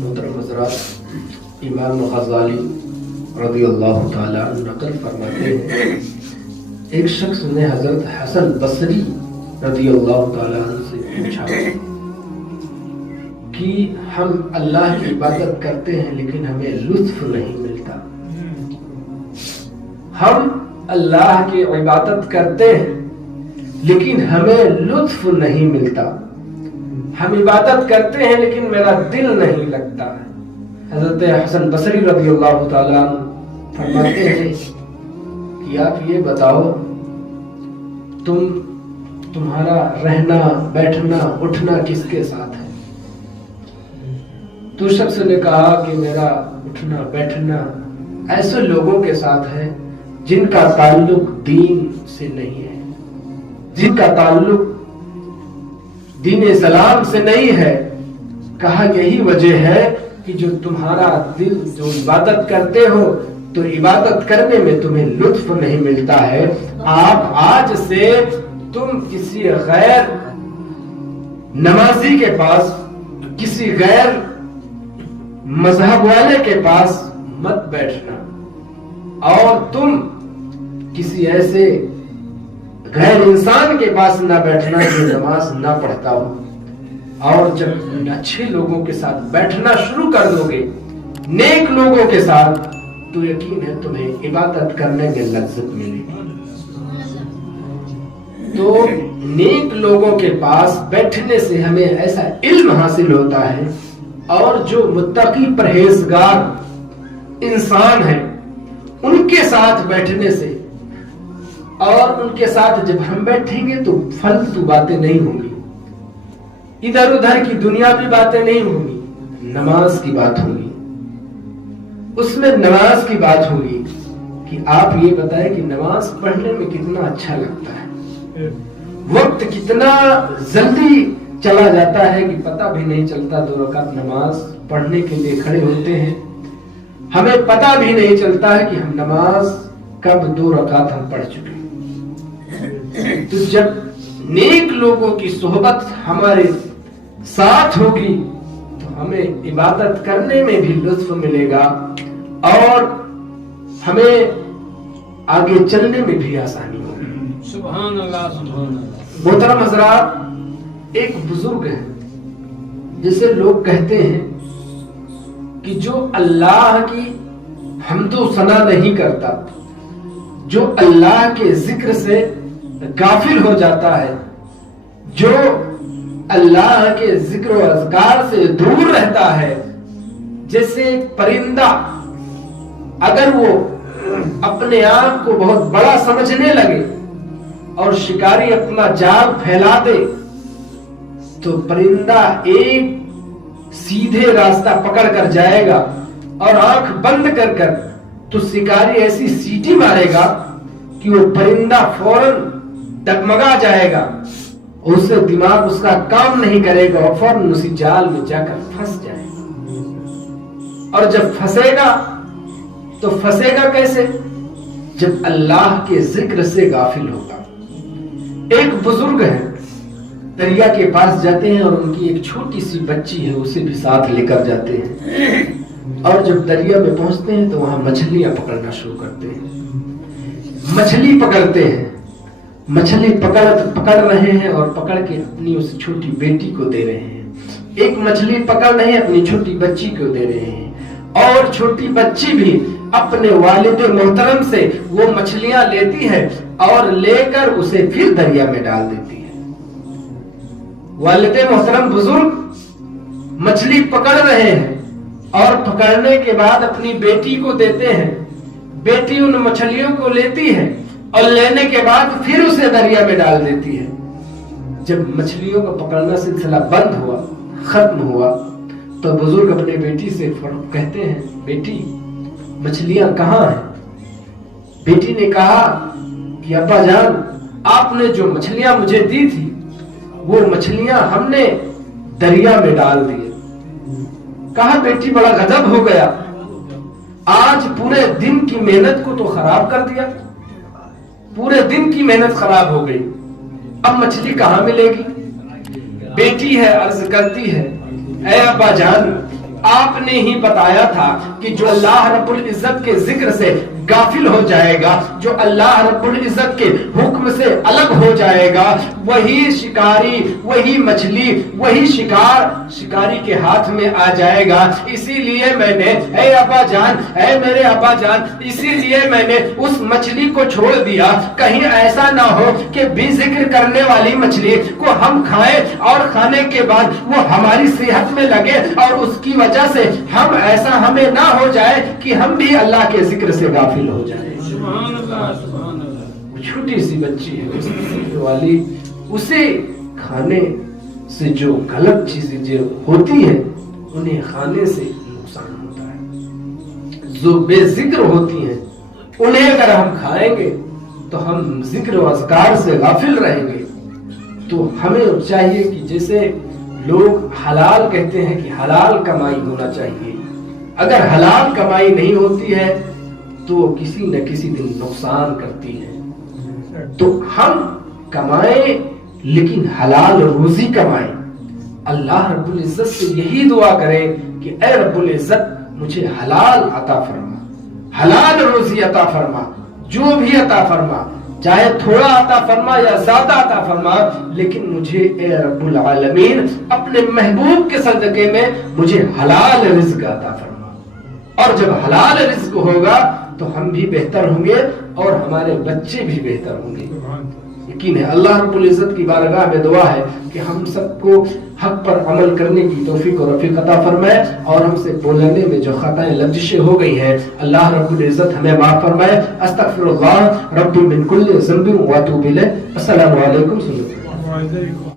محترم حضرات، امام غزالی رضی اللہ تعالیٰ عنہ نقل فرماتے ہیں ایک شخص نے حضرت حسن بصری رضی اللہ تعالیٰ عنہ سے پوچھا کہ ہم اللہ کی عبادت کرتے ہیں لیکن ہمیں لطف نہیں ملتا. ہم اللہ کی عبادت کرتے ہیں لیکن ہمیں لطف نہیں ملتا. ہم عبادت کرتے ہیں لیکن میرا دل نہیں لگتا. حضرت حسن بصری رضی اللہ تعالیٰ عنہ فرماتے ہیں کہ آپ یہ بتاؤ تمہارا رہنا بیٹھنا اٹھنا کس کے ساتھ ہے؟ تو شخص نے کہا کہ میرا اٹھنا بیٹھنا ایسے لوگوں کے ساتھ ہے جن کا تعلق دین سے نہیں ہے، جن کا تعلق دین اسلام سے نہیں ہے. کہا یہی وجہ ہے کہ جو تمہارا دل جو عبادت کرتے ہو تو عبادت کرنے میں تمہیں لطف نہیں ملتا ہے. آپ آج سے تم کسی غیر نمازی کے پاس، کسی غیر مذہب والے کے پاس مت بیٹھنا، اور تم کسی ایسے غیر انسان کے پاس نہ بیٹھنا جو نماز نہ پڑھتا ہو. اور جب اچھے لوگوں کے ساتھ بیٹھنا شروع کر دو گے، نیک لوگوں کے ساتھ، تو یقین ہے تمہیں عبادت کرنے میں لذت ملے گی. تو نیک لوگوں کے پاس بیٹھنے سے ہمیں ایسا علم حاصل ہوتا ہے، اور جو متقی پرہیزگار انسان ہیں ان کے ساتھ بیٹھنے سے، اور ان کے ساتھ جب ہم بیٹھیں گے تو فالتو باتیں نہیں ہوں گی، ادھر ادھر کی دنیاوی باتیں نہیں ہوں گی، نماز کی بات ہوگی. اس میں نماز کی بات ہوگی کہ آپ یہ بتائیں کہ نماز پڑھنے میں کتنا اچھا لگتا ہے، وقت کتنا جلدی چلا جاتا ہے کہ پتہ بھی نہیں چلتا. 2 رکعت نماز پڑھنے کے لیے کھڑے ہوتے ہیں، ہمیں پتہ بھی نہیں چلتا ہے کہ ہم نماز کب 2 رکعت ہم پڑھ چکے. تو جب نیک لوگوں کی صحبت ہمارے ساتھ ہوگی تو ہمیں عبادت کرنے میں بھی لطف ملے گا، اور ہمیں آگے چلنے میں بھی آسانی ہوگی. سبحان اللہ سبحان اللہ. محترم حضرات، ایک بزرگ ہے جسے لوگ کہتے ہیں کہ جو اللہ کی حمد و ثنا نہیں کرتا، جو اللہ کے ذکر سے غافل ہو جاتا ہے، جو اللہ کے ذکر و اذکار سے دور رہتا ہے، جیسے پرندہ اگر وہ اپنے آپ کو بہت بڑا سمجھنے لگے اور شکاری اپنا جال پھیلا دے تو پرندہ ایک سیدھے راستہ پکڑ کر جائے گا، اور آنکھ بند کر کر تو شکاری ایسی سیٹی مارے گا کہ وہ پرندہ فوراً ڈگمگا جائے گا، اس سے دماغ اس کا کام نہیں کرے گا اور فوراً اسی جال میں جا کر پھنس جائے گا. اور جب پھنسے گا تو پھنسے گا کیسے؟ جب اللہ کے ذکر سے غافل ہوگا. ایک بزرگ ہے، دریا کے پاس جاتے ہیں اور ان کی ایک چھوٹی سی بچی ہے، اسے بھی ساتھ لے کر جاتے ہیں، اور جب دریا میں پہنچتے ہیں تو وہاں مچھلیاں پکڑنا شروع کرتے ہیں. مچھلی پکڑتے ہیں، مچھلی پکڑ رہے ہیں اور پکڑ کے اپنی اس چھوٹی بیٹی کو دے رہے ہیں. ایک مچھلی پکڑ رہے ہیں، اپنی چھوٹی بچی کو دے رہے ہیں، اور چھوٹی بچی بھی اپنے والد محترم سے وہ مچھلیاں لیتی ہے اور لے کر اسے پھر دریا میں ڈال دیتی ہے. والد محترم بزرگ مچھلی پکڑ رہے ہیں اور پکڑنے کے بعد اپنی بیٹی کو دیتے ہیں. بیٹی ان مچھلیوں کو لیتی ہے اور لینے کے بعد پھر اسے دریا میں ڈال دیتی ہے. جب مچھلیوں کا پکڑنا سلسلہ بند ہوا، ختم ہوا، تو بزرگ اپنے بیٹی سے کہتے ہیں، بیٹی مچھلیاں کہاں ہیں؟ بیٹی نے کہا کہ ابا جان، آپ نے جو مچھلیاں مجھے دی تھی وہ مچھلیاں ہم نے دریا میں ڈال دی. کہا بیٹی بڑا غضب ہو گیا، آج پورے دن کی محنت کو تو خراب کر دیا، پورے دن کی محنت خراب ہو گئی، اب مچھلی کہاں ملے گی؟ بیٹی ہے عرض کرتی ہے، اے ابا جان، آپ نے ہی بتایا تھا کہ جو اللہ رب العزت کے ذکر سے غافل ہو جائے گا، جو اللہ رب العزت کے حکم سے الگ ہو جائے گا، وہی شکاری، وہی مچھلی، وہی شکاری کے ہاتھ میں آ جائے گا۔ اسی لیے میں نے، اے ابا جان، اے میرے ابا جان، اسی لیے میں نے اس مچھلی کو چھوڑ دیا، کہیں ایسا نہ ہو کہ بے ذکر کرنے والی مچھلی کو ہم کھائیں اور کھانے کے بعد وہ ہماری صحت میں لگے اور اس کی وجہ سے ایسا ہمیں نہ ہو جائے کہ ہم بھی اللہ کے ذکر سے غافل ہو جائیں۔ سبحان اللہ، سبحان اللہ۔ چھوٹی سی بچی ہے اس ذکر والی، اسے کھانے سے جو غلط چیزیں جو ہوتی ہیں انہیں کھانے سے نقصان ہوتا ہے، جو بے ذکر ہوتی ہیں انہیں اگر ہم کھائیں گے تو ہم ذکر و اذکار سے غافل رہیں گے۔ تو ہمیں چاہیے کہ جیسے لوگ حلال کہتے ہیں کہ حلال کمائی ہونا چاہیے، اگر حلال کمائی نہیں ہوتی ہے تو وہ کسی نہ کسی دن نقصان کرتی ہے۔ تو ہم کمائیں لیکن حلال روزی کمائیں۔ اللہ رب العزت سے یہی دعا کریں کہ اے رب العزت مجھے حلال عطا فرما، حلال روزی عطا فرما، جو بھی عطا فرما، چاہے تھوڑا عطا فرما یا زیادہ عطا فرما، لیکن مجھے اے رب العالمین اپنے محبوب کے صدقے میں مجھے حلال رزق عطا فرما۔ اور جب حلال رزق ہوگا تو ہم بھی بہتر ہوں گے اور ہمارے بچے بھی بہتر ہوں گے۔ یقین ہے اللہ رب العزت کی بارگاہ میں دعا ہے کہ ہم سب کو حق پر عمل کرنے کی توفیق و رفیق عطا فرمائے، اور ہم سے بولنے میں جو خطائیں لفظشیں ہو گئی ہیں اللہ رب العزت ہمیں معاف فرمائے۔ استغفر اللہ ربی من کل ذنب واتوب الیہ۔ السلام علیکم۔